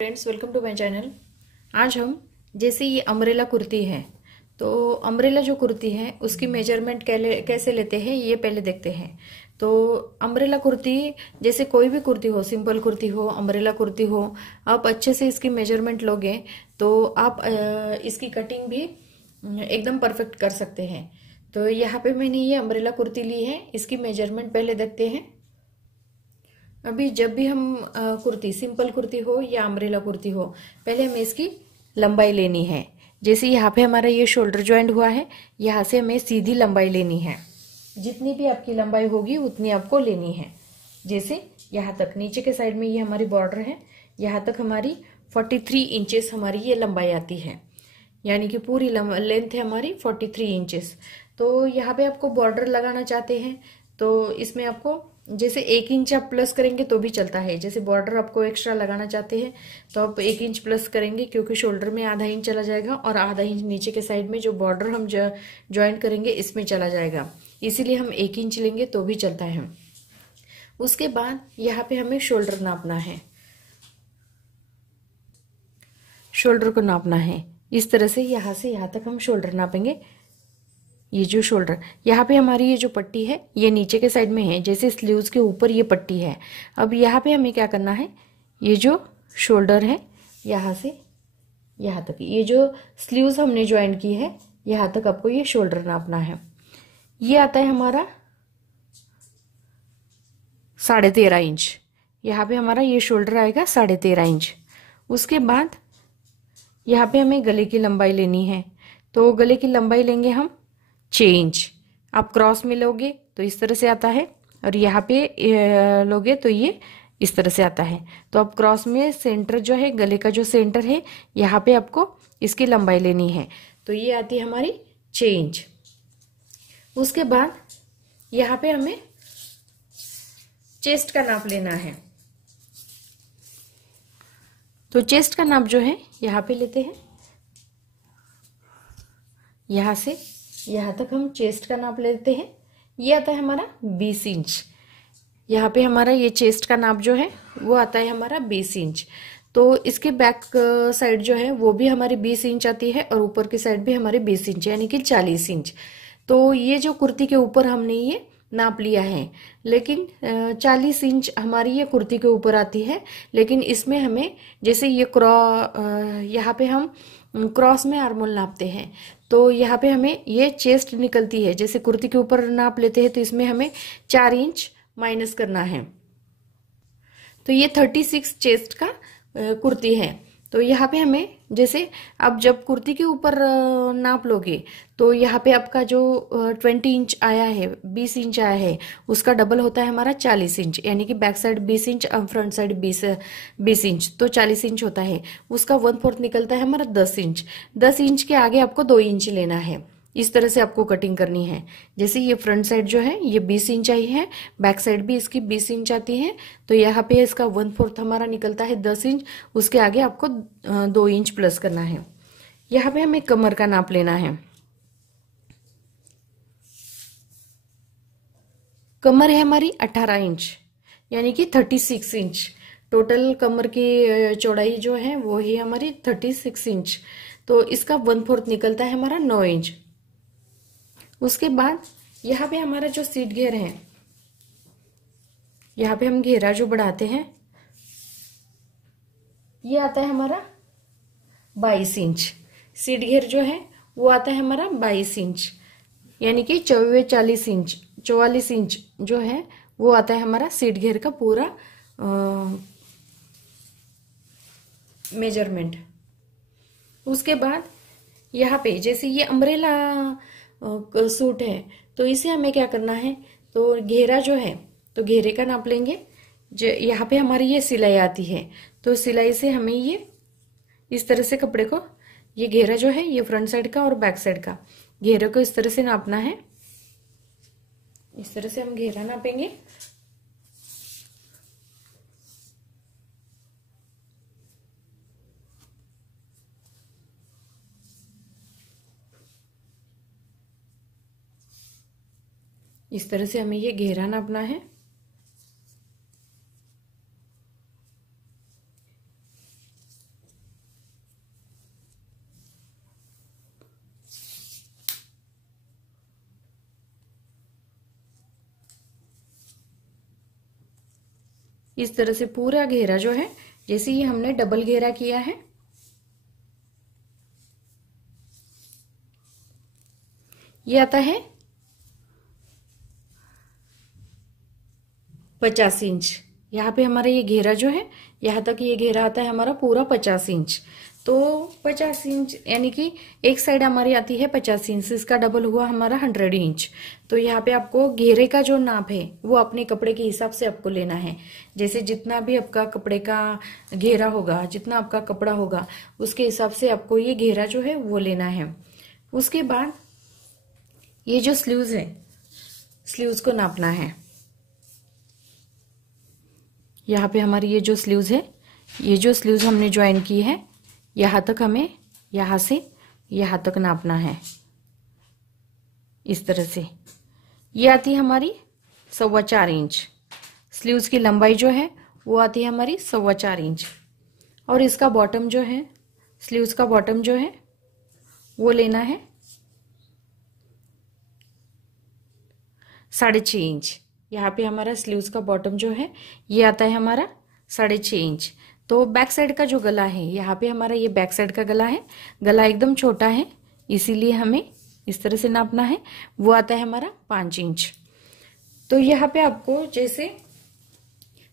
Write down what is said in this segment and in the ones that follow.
Friends, welcome to my channel. आज हम जैसे ये अम्ब्रेला कुर्ती है, तो अम्ब्रेला जो कुर्ती है उसकी मेजरमेंट कैसे लेते हैं ये पहले देखते हैं। तो अम्ब्रेला कुर्ती जैसे कोई भी कुर्ती हो, सिंपल कुर्ती हो, अम्ब्रेला कुर्ती हो, आप अच्छे से इसकी मेजरमेंट लोगे तो आप इसकी कटिंग भी एकदम परफेक्ट कर सकते हैं। तो यहाँ पे मैंने ये अम्ब्रेला कुर्ती ली है, इसकी मेजरमेंट पहले देखते हैं। अभी जब भी हम कुर्ती, सिंपल कुर्ती हो या अम्ब्रेला कुर्ती हो, पहले हमें इसकी लंबाई लेनी है। जैसे यहाँ पे हमारा ये शोल्डर ज्वाइंट हुआ है, यहाँ से हमें सीधी लंबाई लेनी है। जितनी भी आपकी लंबाई होगी उतनी आपको लेनी है। जैसे यहाँ तक नीचे के साइड में ये हमारी बॉर्डर है, यहाँ तक हमारी 43 इंचेस हमारी ये लंबाई आती है, यानी कि पूरी लेंथ है हमारी 43 इंचेस। तो यहाँ पे आपको बॉर्डर लगाना चाहते हैं तो इसमें आपको जैसे 1 इंच आप प्लस करेंगे तो भी चलता है। जैसे बॉर्डर आपको एक्स्ट्रा लगाना चाहते हैं तो आप 1 इंच प्लस करेंगे, क्योंकि शोल्डर में आधा इंच चला जाएगा और आधा इंच नीचे के साइड में जो बॉर्डर हम ज्वाइन करेंगे इसमें चला जाएगा, इसीलिए हम 1 इंच लेंगे तो भी चलता है। उसके बाद यहाँ पे हमें शोल्डर नापना है, शोल्डर को नापना है इस तरह से। यहाँ से यहाँ तक हम शोल्डर नापेंगे। ये जो शोल्डर, यहाँ पे हमारी ये जो पट्टी है ये नीचे के साइड में है, जैसे स्लीव्स के ऊपर ये पट्टी है। अब यहाँ पे हमें क्या करना है, ये जो शोल्डर है यहाँ से यहाँ तक, ये जो स्लीव्स हमने ज्वाइन की है यहाँ तक आपको ये शोल्डर नापना है। ये आता है हमारा 13.5 इंच। यहाँ पे हमारा ये शोल्डर आएगा 13.5 इंच। उसके बाद यहाँ पे हमें गले की लंबाई लेनी है, तो गले की लंबाई लेंगे हम 6 इंच। आप क्रॉस में लोगे तो इस तरह से आता है, और यहाँ पे लोगे तो ये इस तरह से आता है। तो आप क्रॉस में सेंटर जो है, गले का जो सेंटर है, यहाँ पे आपको इसकी लंबाई लेनी है, तो ये आती है हमारी 6 इंच। उसके बाद यहाँ पे हमें चेस्ट का नाप लेना है, तो चेस्ट का नाप जो है यहाँ पे लेते हैं। यहाँ से यहाँ तक हम चेस्ट का नाप लेते हैं। ये आता है हमारा 20 इंच। यहाँ पे हमारा ये चेस्ट का नाप जो है वो आता है हमारा 20 इंच। तो इसके बैक साइड जो है वो भी हमारी 20 इंच आती है, और ऊपर की साइड भी हमारी 20 इंच, यानी कि 40 इंच। तो ये जो कुर्ती के ऊपर हमने ये नाप लिया है, लेकिन 40 इंच हमारी ये कुर्ती के ऊपर आती है। लेकिन इसमें हमें जैसे ये यहाँ पे हम क्रॉस में आर्मोल नापते हैं, तो यहाँ पे हमें ये चेस्ट निकलती है। जैसे कुर्ती के ऊपर नाप लेते हैं तो इसमें हमें 4 इंच माइनस करना है। तो ये 36 चेस्ट का कुर्ती है। तो यहाँ पे हमें जैसे अब जब कुर्ती के ऊपर नाप लोगे तो यहाँ पे आपका जो 20 इंच आया है, 20 इंच आया है, उसका डबल होता है हमारा 40 इंच, यानी कि back side 20 inch, front side 20 inch, तो 40 इंच होता है। उसका 1/4 निकलता है हमारा 10 इंच। 10 इंच के आगे आपको 2 इंच लेना है। इस तरह से आपको कटिंग करनी है। जैसे ये फ्रंट साइड जो है ये 20 इंच आई है, बैक साइड भी इसकी 20 इंच आती है, तो यहाँ पे इसका 1/4 हमारा निकलता है 10 इंच। उसके आगे आपको 2 इंच प्लस करना है। यहाँ पे हमें कमर का नाप लेना है। कमर है हमारी 18 इंच, यानी कि 36 इंच। टोटल कमर की चौड़ाई जो है वो ही हमारी 36 इंच। तो इसका 1/4 निकलता है हमारा 9 इंच। उसके बाद यहाँ पे हमारा जो सीट घेर है, यहाँ पे हम घेरा जो बढ़ाते हैं, ये आता है हमारा 22 इंच। सीट घेर जो है वो आता है हमारा 22 इंच, यानी कि 44 इंच, 44 इंच जो है वो आता है हमारा सीट घेर का पूरा मेजरमेंट। उसके बाद यहाँ पे जैसे ये अम्ब्रेला सूट है, तो इसे हमें क्या करना है, तो घेरा जो है तो घेरे का नाप लेंगे। यहाँ पे हमारी ये सिलाई आती है, तो सिलाई से हमें ये इस तरह से कपड़े को, ये घेरा जो है ये फ्रंट साइड का और बैक साइड का, घेरे को इस तरह से नापना है। इस तरह से हम घेरा नापेंगे। इस तरह से हमें ये घेरा नापना है। इस तरह से पूरा घेरा जो है, जैसे ये हमने डबल घेरा किया है, ये आता है 50 इंच। यहाँ पे हमारा ये घेरा जो है, यहाँ तक ये घेरा आता है हमारा पूरा 50 इंच। तो 50 इंच यानी कि एक साइड हमारी आती है 50 इंच, इसका डबल हुआ हमारा 100 इंच। तो यहाँ पे आपको घेरे का जो नाप है वो अपने कपड़े के हिसाब से आपको लेना है। जैसे जितना भी आपका कपड़े का घेरा होगा, जितना आपका कपड़ा होगा, उसके हिसाब से आपको ये घेरा जो है वो लेना है। उसके बाद ये जो स्लीव्स है, स्लीव्स को नापना है। यहाँ पे हमारी ये जो स्लीव्स है, ये जो स्लीव्स हमने ज्वाइन की है, यहाँ तक हमें यहाँ से यहाँ तक नापना है। इस तरह से ये आती है हमारी 4.25 इंच। स्लीव्स की लंबाई जो है वो आती है हमारी 4.25 इंच। और इसका बॉटम जो है, स्लीव्स का बॉटम जो है वो लेना है 6.5 इंच। यहाँ पे हमारा स्लीव्स का बॉटम जो है ये आता है हमारा 6.5 इंच। तो बैक साइड का जो गला है, यहाँ पे हमारा ये बैक साइड का गला है, गला एकदम छोटा है, इसीलिए हमें इस तरह से नापना है। वो आता है हमारा 5 इंच। तो यहाँ पे आपको जैसे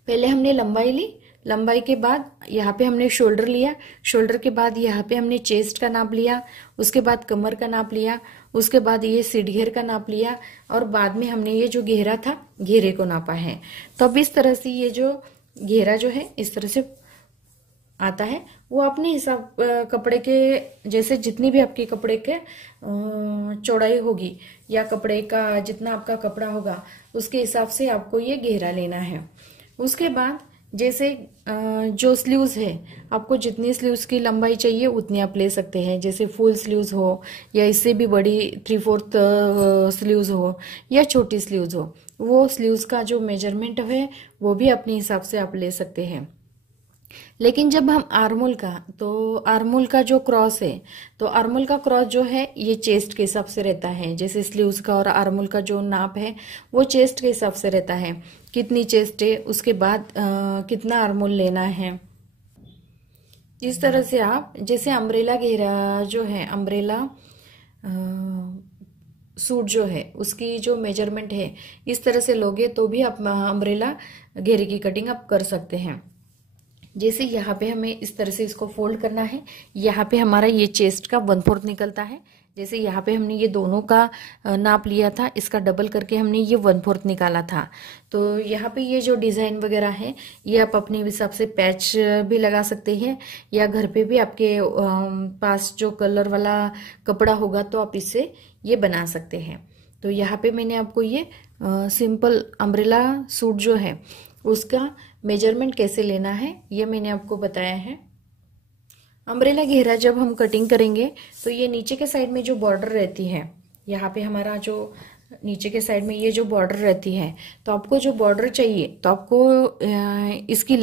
पहले हमने लंबाई ली, लंबाई के बाद यहाँ पे हमने शोल्डर लिया, शोल्डर के बाद यहाँ पे हमने चेस्ट का नाप लिया, उसके बाद कमर का नाप लिया, उसके बाद ये सीट घेर का नाप लिया, और बाद में हमने ये जो घेरा था, घेरे को नापा है। तो अब इस तरह से ये जो घेरा जो है इस तरह से आता है। वो अपने हिसाब कपड़े के, जैसे जितनी भी आपके कपड़े के चौड़ाई होगी या कपड़े का जितना आपका कपड़ा होगा उसके हिसाब से आपको ये घेरा लेना है। उसके बाद जैसे जो स्लीव्स है, आपको जितनी स्लीव्स की लंबाई चाहिए उतनी आप ले सकते हैं। जैसे फुल स्लीव्स हो या इससे भी बड़ी 3/4 स्लीव्स हो या छोटी स्लीव्स हो, वो स्लीव्स का जो मेजरमेंट है वो भी अपने हिसाब से आप ले सकते हैं। लेकिन जब हम आर्मोल का, तो आर्मोल का जो क्रॉस है, तो आर्मोल का क्रॉस जो है ये चेस्ट के हिसाब से रहता है। जैसे स्लीव्स का और आर्मोल का जो नाप है वो चेस्ट के हिसाब से रहता है, कितनी चेस्ट है उसके बाद कितना आर्मोल लेना है। इस तरह से आप जैसे अम्ब्रेला घेरा जो है, अम्ब्रेला सूट जो है उसकी जो मेजरमेंट है इस तरह से लोगे तो भी आप अम्ब्रेला घेरे की कटिंग आप कर सकते हैं। जैसे यहाँ पे हमें इस तरह से इसको फोल्ड करना है, यहाँ पे हमारा ये चेस्ट का 1/4 निकलता है। जैसे यहाँ पे हमने ये दोनों का नाप लिया था, इसका डबल करके हमने ये 1/4 निकाला था। तो यहाँ पे ये जो डिजाइन वगैरह है ये आप अपने हिसाब से पैच भी लगा सकते हैं, या घर पे भी आपके पास जो कलर वाला कपड़ा होगा तो आप इससे ये बना सकते हैं। तो यहाँ पे मैंने आपको ये सिंपल अम्ब्रेला सूट जो है उसका मेजरमेंट कैसे लेना है ये मैंने आपको बताया है। अम्ब्रेला घेरा जब हम कटिंग करेंगे तो ये नीचे के साइड में जो बॉर्डर रहती है, यहाँ पे हमारा जो नीचे के साइड में ये जो बॉर्डर रहती है, तो आपको जो बॉर्डर चाहिए तो आपको इसकी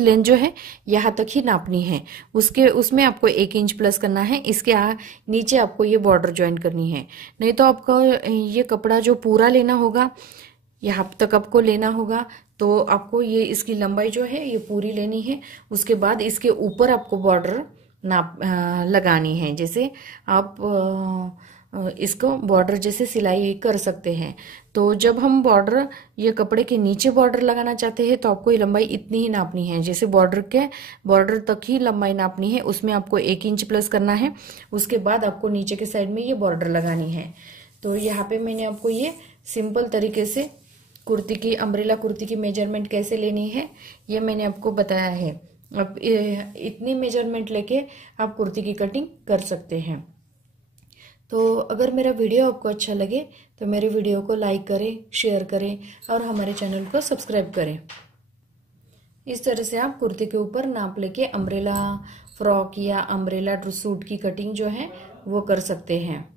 लेंथ जो है यहाँ तक ही नापनी है। उसमें आपको 1 इंच प्लस करना है। इसके नीचे आपको ये बॉर्डर ज्वाइन करनी है, नहीं तो आपको ये कपड़ा जो पूरा लेना होगा, यहाँ तक आपको लेना होगा। तो आपको ये इसकी लंबाई जो है ये पूरी लेनी है। उसके बाद इसके ऊपर आपको बॉर्डर नाप लगानी है। जैसे आप इसको बॉर्डर जैसे सिलाई कर सकते हैं। तो जब हम बॉर्डर ये कपड़े के नीचे बॉर्डर लगाना चाहते हैं तो आपको ये लंबाई इतनी ही नापनी है। जैसे बॉर्डर तक ही लंबाई नापनी है, उसमें आपको 1 इंच प्लस करना है। उसके बाद आपको नीचे के साइड में ये बॉर्डर लगानी है। तो यहाँ पे मैंने आपको ये सिंपल तरीके से कुर्ती की, अम्ब्रेला कुर्ती की मेजरमेंट कैसे लेनी है ये मैंने आपको बताया है। अब इतनी मेजरमेंट लेके आप कुर्ती की कटिंग कर सकते हैं। तो अगर मेरा वीडियो आपको अच्छा लगे तो मेरे वीडियो को लाइक करें, शेयर करें और हमारे चैनल को सब्सक्राइब करें। इस तरह से आप कुर्ती के ऊपर नाप लेके अम्ब्रेला फ्रॉक या अम्ब्रेला सूट की कटिंग जो है वो कर सकते हैं।